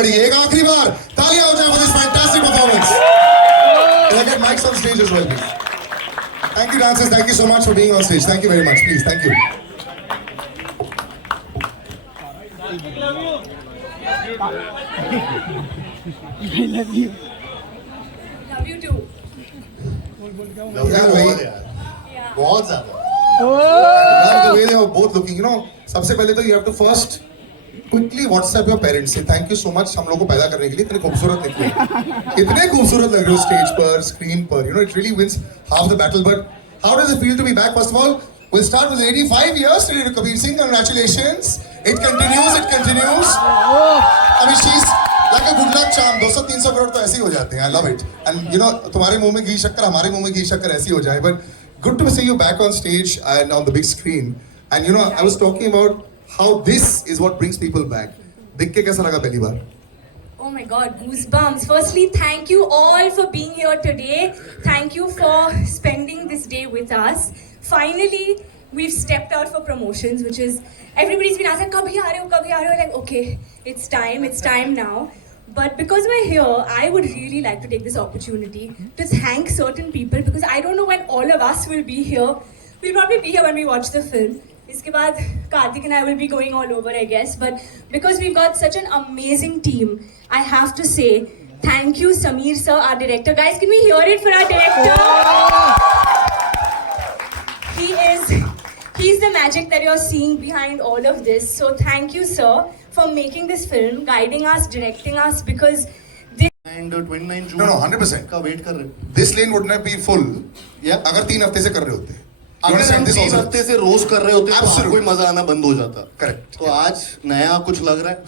पड़ी है। एक आखिरी बार तालियां हो जाए for this fantastic performance. Can I get mics on stage as well, please? Thank you, dancers. Thank you so much for being on stage. Thank you very much. Please, thank you. I love you. Love you too. Yeah, भाई Yeah. बहुत ज्यादा. Love the way they are both looking. You know, सबसे पहले तो you have to first quickly WhatsApp your parents. Say thank you so much हम लोग को पैदा करने के लिए इतने खूबसूरत निकले. इतने खूबसूरत लग रहे हो स्टेज पर, स्क्रीन पर. You know, it really wins half the battle. But how does it feel to be back? First of all, we'll start with 85 years to Kabir Singh. Congratulations. It continues. It continues. I mean, she's like a good luck charm. 200-300 करोड़ तो ऐसे ही हो जाते हैं. I love it. And you know, तुम्हारे मुंह में घी शक्कर, हमारे मुंह में घी शक्कर ऐसी हो जाए. But good to see you back on stage and on the big screen. And you know, I was talking about how this is what brings people back. देख के कैसा लगा पहली बार? Oh my God, goosebumps. Firstly, thank you all for being here today. Thank you for spending this day with us. Finally, we've stepped out for promotions, which is everybody's been asking, "Kabhi aa rahe ho? Kabhi aa rahe ho?" Like, okay, it's time now. But because we're here, I would really like to take this opportunity to thank certain people because I don't know when all of us will be here. We'll probably be here when we watch the film. इसके बाद Karthik and I will be going all over, I guess. But because we've got such an amazing team, I have to say thank you, Sameer sir, our director. Guys, can we hear it for our director? He's the magic that you're seeing behind all of this. So thank you, sir, for making this film, guiding us, directing us, because And 29 June No, 100%. का वेट कर रहे हैं. This lane would not be full. Yeah. अगर 3 हफ्ते से कर रहे होते. You अगर understand हम this 3 also? हफ्ते से रोज कर रहे होते तो Absolutely. कोई मजा आना बंद हो जाता. Correct. तो आज नया कुछ लग रहा है.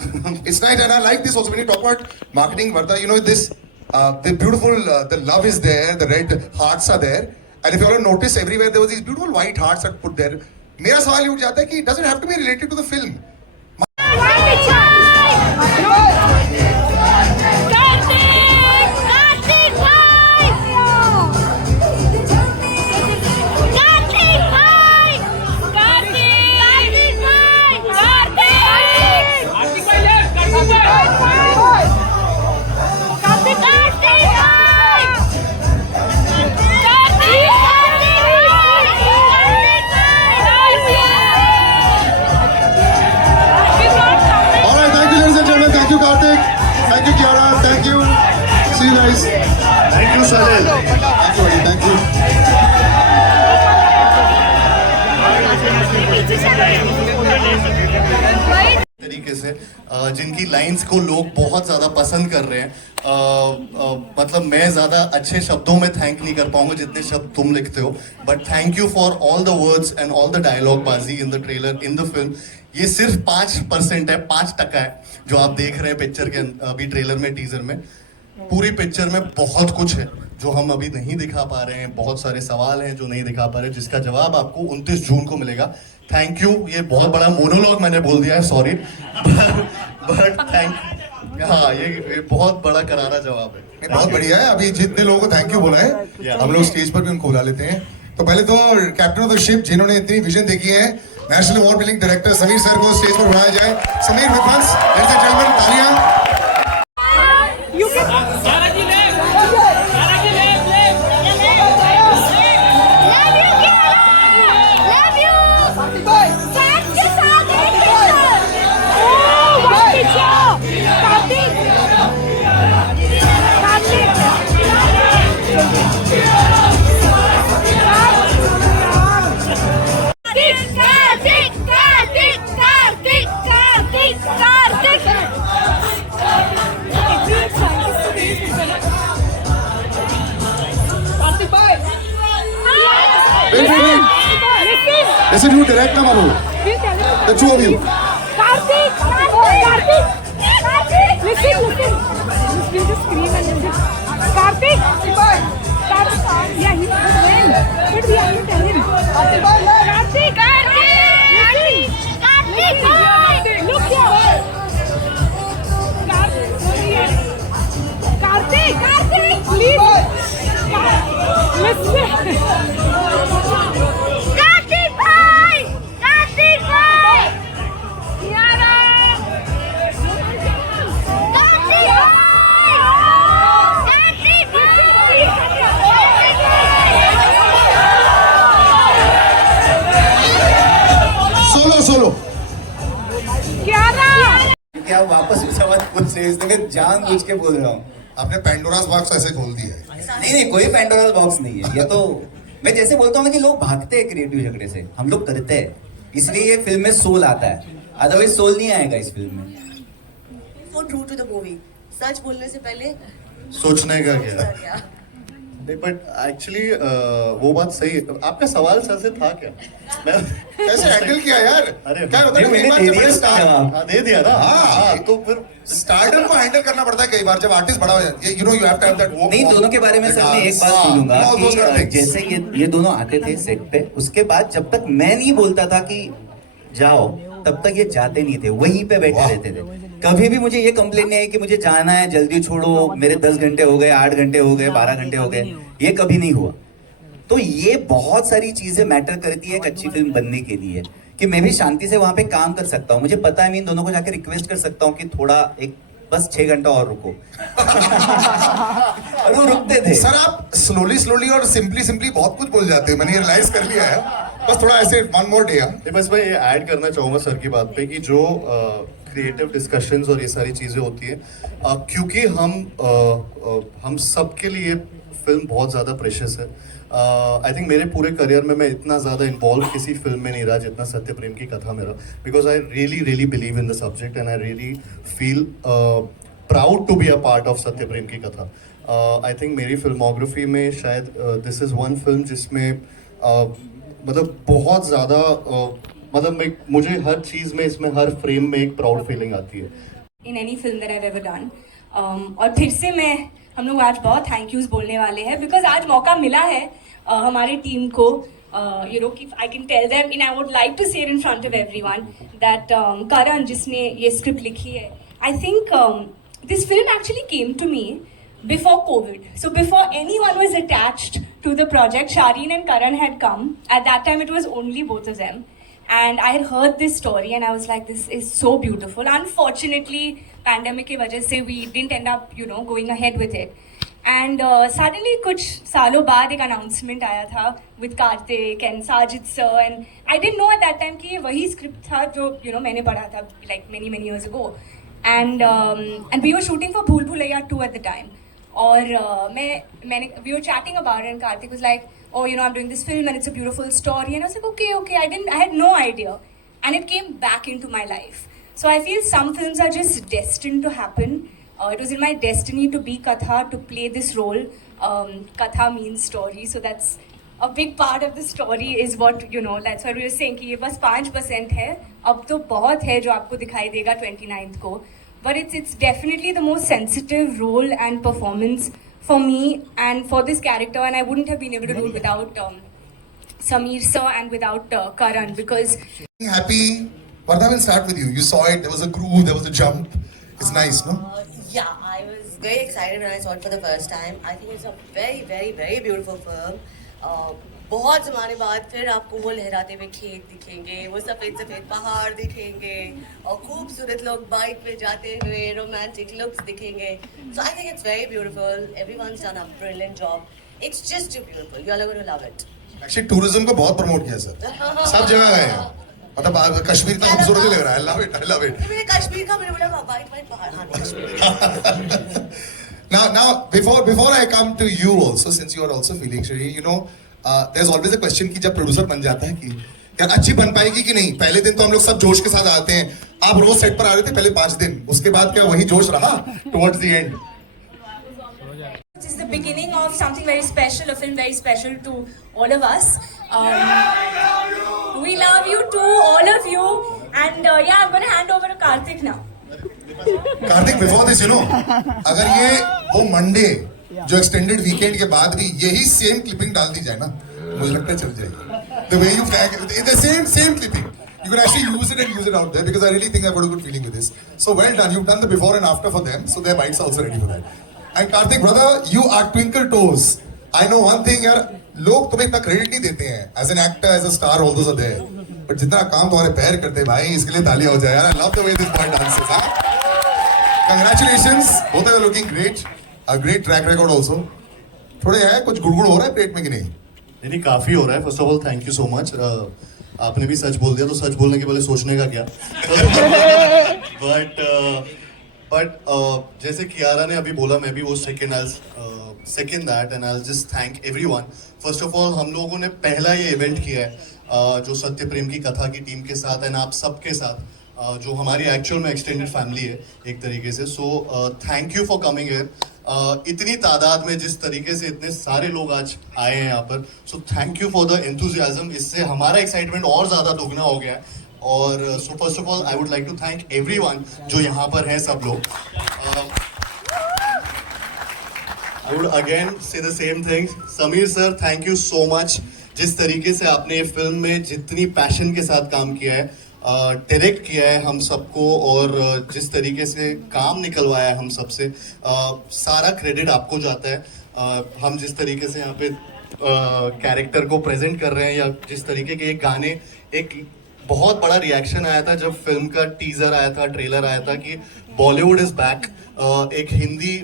It's nice, and I like this also. When you talk about marketing, Varda, you know this, the beautiful, the love is there, the red hearts are there, and if you all notice, everywhere there was these beautiful white hearts that put there. मेरा सवाल ये उठ जाता है कि does it have to be related to the film? All right, thank you, ladies and gentlemen. Thank you, Karthik. Thank you, Kiara. Thank you. See you guys. Thank you, Salil. Thank you, buddy. Thank you. तरीके से जिनकी लाइंस को लोग बहुत ज्यादा पसंद कर रहे हैं. मतलब मैं ज्यादा अच्छे शब्दों में थैंक नहीं कर पाऊंगा जितने शब्द तुम लिखते हो. But thank you for all the words and all the dialogue बाजी in the trailer, in the film. ये सिर्फ 5% है, 5% है जो आप देख रहे हैं पिक्चर के अभी ट्रेलर में, टीजर में. पूरी पिक्चर में बहुत कुछ है जो हम अभी नहीं दिखा पा रहे हैं. बहुत सारे सवाल हैं जो नहीं दिखा पा रहे, जिसका जवाब आपको 29 जून को मिलेगा. Thank you. ये बहुत बड़ा मोनोलॉग मैंने बोल दिया है, सॉरी. बट थैंक, हाँ, ये बहुत बड़ा करारा जवाब है. ये बहुत बढ़िया है. अभी जितने लोगों को थैंक यू बोला है, हम लोग स्टेज पर भी उनको बुला लेते हैं. तो पहले तो कैप्टन ऑफ द शिप जिन्होंने इतनी विजन देखी है, national award winning director Sameer सर को स्टेज पर बुलाया जाए. समीर विद्वांस, लेडीज एंड जेंटलमैन, तालियां. Listen, you direct na Babu. The two of you. Karthik! Listen. We'll just scream and then just... Karthik! Yeah, he's good man. But we have to tell him. Karthik! Look here! Karthik! Please! Listen! कि आप वापस वो सवाल पूछ रहे हो, इसलिए मैं जानबूझ के बोल रहा हूँ। आपने पेंडोरास बॉक्स ऐसे खोल दिया है। नहीं, कोई पैंडोरा बॉक्स नहीं है ये तो। मैं जैसे बोलता हूँ ना कि लोग भागते हैं क्रिएटिव झगड़े से, हम लोग करते हैं, इसलिए ये फिल्म में सोल आता है, अदरवाइज सोल नहीं आएगा इस फिल्म में। So true to the movie. सच बोलने से पहले सोचने का क्या क्या? नहीं, बट एक्चुअली वो बात सही है। आपका सवाल सर से था क्या? मैं कैसे हैंडल किया यार? अरे क्या होता है मैंने कई बार दे जब दिया बड़े उसका स्टार जवाब। हाँ, दे दिया ना। हाँ। हाँ, तो फिर स्टारडम को हैंडल करना पड़ता है कई बार जब आर्टिस्ट बड़ा हो जाता है। You know you have to have that वो नहीं, दोनों के बारे में सर मैं एक बात बोलूंगा all those kind of कि things. जैसे ये दोनों आते थे सेट पे, उसके बाद जब तक मैं नहीं बोलता था कि जाओ, तब तक ये जाते नहीं थे, वहीं पे बैठे वाह। रहते थे। कभी भी मुझे ये कंप्लेन नहीं आई कि मुझे जाना है, जल्दी छोड़ो, मेरे 10 घंटे हो गए, 8 घंटे हो गए, 12 घंटे हो गए, ये कभी नहीं हुआ। तो ये बहुत सारी चीजें मैटर करती है एक अच्छी फिल्म बनने के लिए, कि मैं भी शांति से वहां पे काम कर सकता हूँ। मुझे पता है मैं इन दोनों को जाके रिक्वेस्ट कर सकता हूँ कि थोड़ा एक बस 6 घंटा और रुको। और वो रुकते थे। सर आप स्लोली और सिंपली बहुत कुछ बोल जाते हैं, मैंने रियलाइज कर लिया है। बस थोड़ा ऐसे वन मोर डे। नहीं, बस मैं ये ऐड करना चाहूँगा सर की बात पे कि जो क्रिएटिव डिस्कशंस और ये सारी चीज़ें होती हैं, क्योंकि हम सबके लिए फिल्म बहुत ज़्यादा प्रेशियस है। आई थिंक मेरे पूरे करियर में मैं इतना ज़्यादा इन्वॉल्व किसी फिल्म में नहीं रहा जितना सत्य प्रेम की कथा मेरा, because I really believe in the subject and I really feel proud to be a part of Satya Prem Ki कथा। आई थिंक मेरी फिल्मोग्राफी में शायद दिस इज़ वन फिल्म जिसमें मतलब बहुत ज़्यादा मतलब मुझे हर चीज़ में, इसमें हर फ्रेम में एक प्राउड फीलिंग आती है। in any film that I've ever done. और फिर से हम लोग आज बहुत थैंक यूज बोलने वाले हैं बिकॉज आज मौका मिला है हमारी टीम को, यू नो कि I can tell them and I would like to say in front of everyone that Karan जिसने ये स्क्रिप्ट लिखी है, I think this film actually came to me before COVID. So before anyone was attached to the project, Shireen and Karan had come. At that time, it was only both of them. And I had heard this story and I was like, this is so beautiful. Unfortunately, pandemic की वजह से we didn't end up, you know, going ahead with it. And suddenly कुछ सालों बाद एक announcement आया था with Karthik and Sajid sir, and I didn't know at that time कि ये वही script था जो, you know, मैंने पढ़ा था like many years ago. And we were shooting for Bhool Bhulaiya 2 at the time. और we were chatting about it and Karthik was like, oh, you know, I'm doing this film and it's a beautiful story. And I was like, okay, I had no idea. And it came back into my life. So I feel some films are just destined to happen. It was in my destiny to be Katha, to play this role. Katha means story. So that's a big part of the story is what, you know, that's why we were saying कि ये बस 5% है, अब तो बहुत है जो आपको दिखाई देगा 29th को. But it's definitely the most sensitive role and performance for me and for this character, and I wouldn't have been able to do it without Sameer sir and without Karan, because Happy. Vardha, we'll start with you. You saw it. There was a groove. There was a jump. It's nice, no? Yeah, I was very excited when I saw it for the first time. I think it's a very beautiful film. बहुत ज़माने बाद फिर आपको वो लहराते हुए खेत दिखेंगे, वो सफ़ेद पहाड़ दिखेंगे और खूबसूरत लोग बाइक पे जाते हुए रोमांटिक लुक्स दिखेंगे. So I think it's very beautiful. Everyone's done a brilliant job. It's just too beautiful. You all are going to love it. Actually, tourism को बहुत प्रमोट किया सर. सब जगह गए हैं. मतलब कश्मीर इतना खूबसूरत लग रहा है. I love it. मैंने कश्मीर का मैंने बोला बाइक पहाड़, हाँ Kashmir. Now, before I come to you also, since you are also feeling, Shri, you know, there's always a question कि जब प्रोड्यूसर बन जाता है कि यार अच्छी बन पाएगी कि नहीं. पहले दिन तो हम लोग सब जोश के साथ आते हैं. आप रोज सेट पर आ रहे थे पहले 5 दिन. उसके बाद क्या वही जोश रहा towards the end? this is the beginning of something very special, a film very special to all of us. We love you too, all of you. And yeah, I'm going to hand over to Karthik now. Kartik, before this, you know, अगर ये वो मंडे जो extended weekend के बाद भी यही same clipping डाल दी जाए ना, मुझे लगता है चल जाएगी. The way you flag, the same clipping. You can actually use it and use it out there because I really think I've got a good feeling with this. So well done. You've done the before and after for them, so their bites are also ready for that. And Karthik, brother, you are twinkle toes. I know one thing, यार, लोग तुम्हें इतना क्रेडिट नहीं देते हैं. As an actor, as a star, all those are there. But जितना काम तुम्हारे पैर करते हैं भाई, इसके लिए तालियां हो जाए यार. I love the way this boy dances. Congratulations, both of you are looking great. A great track record also. थोड़े है कुछ गुड़गुड़ हो रहा है पेट में कि नहीं? नहीं, काफ़ी हो रहा है. First of all thank you so much. आपने भी सच बोल दिया तो सच बोलने के पहले सोचने का क्या बट जैसे कियारा ने अभी बोला, मैं भी वो second that and I just thank everyone. First of all हम लोगों ने पहला ये इवेंट किया है जो सत्य प्रेम की कथा की टीम के साथ एंड आप सबके साथ, जो हमारी एक्चुअल में एक्सटेंडेड फैमिली है एक तरीके से। सो thank you for coming here, इतनी तादाद में जिस तरीके से इतने सारे लोग आज आए हैं यहाँ पर। सो thank you for the enthusiasm, इससे हमारा एक्साइटमेंट और ज़्यादा दुगना हो गया है। और so first of all I would like to thank everyone जो यहाँ पर हैं सब लोग। I would again say the same thing. Sameer sir, thank you so much. जिस तरीके से आपने ये फिल्म में जितनी पैशन के साथ काम किया है, डायरेक्ट किया है हम सबको, और जिस तरीके से काम निकलवाया है हम सबसे, सारा क्रेडिट आपको जाता है। हम जिस तरीके से यहाँ पे कैरेक्टर को प्रेजेंट कर रहे हैं, या जिस तरीके के ये गाने, एक बहुत बड़ा रिएक्शन आया था जब फिल्म का टीजर आया था, ट्रेलर आया था कि बॉलीवुड इज बैक। एक हिंदी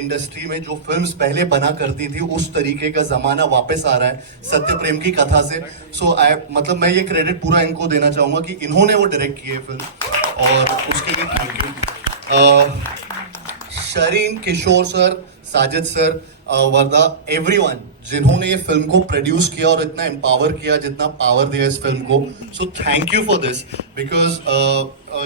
इंडस्ट्री में जो फिल्म्स पहले बना करती थी उस तरीके का जमाना वापस आ रहा है सत्य प्रेम की कथा से। सो मतलब मैं ये क्रेडिट पूरा इनको देना चाहूंगा कि इन्होंने वो डायरेक्ट की है फिल्म, और उसके लिए thank you. Shareen, Kishore sir, Sajid sir, Varda, everyone जिन्होंने ये फिल्म को प्रोड्यूस किया और इतना एम्पावर किया, जितना पावर दिया इस फिल्म को। सो thank you for this, because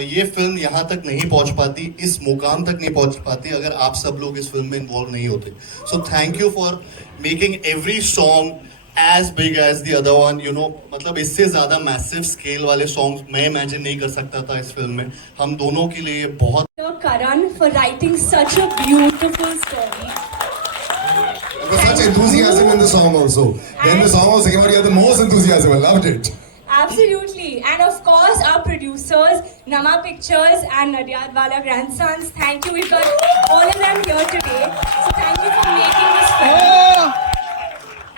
ये फिल्म यहाँ तक नहीं पहुँच पाती, इस मुकाम तक नहीं पहुँच पाती अगर आप सब लोग इस फिल्म में इन्वॉल्व नहीं होते। So thank you for making every song as big as the other one, you know. मतलब इससे ज़्यादा मैसिव स्केल वाले सॉन्ग्स मैं इमेजिन नहीं कर सकता था इस फिल्म में। हम दोनों के लिए बहुत Karan for writing such a beautiful story. There was such enthusiasm in the song also. When the song was came out, you had the most enthusiasm. I loved it. Absolutely. And of course, our producers, Nama Pictures and Nadyadwala Grandsons. Thank you. We've got all of them here today. So thank you for making this film.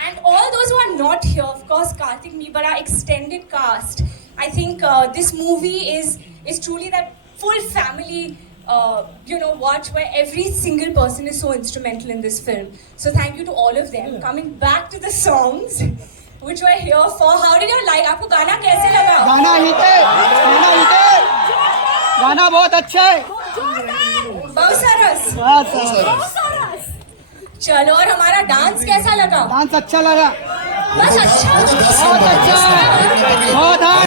And all those who are not here, of course, Kartik Nibara, extended cast. I think this movie is truly that full family watch where every single person is so instrumental in this film. So thank you to all of them. Coming back to the songs which we're here for, how did you like? आपको गाना कैसे लगा? गाना हिट है, गाना हिट है, गाना बहुत अच्छा है, बहुत सरस, बहुत सरस। चलो, और हमारा डांस कैसा लगा? डांस अच्छा लगा, बस अच्छा, बहुत अच्छा, बहुत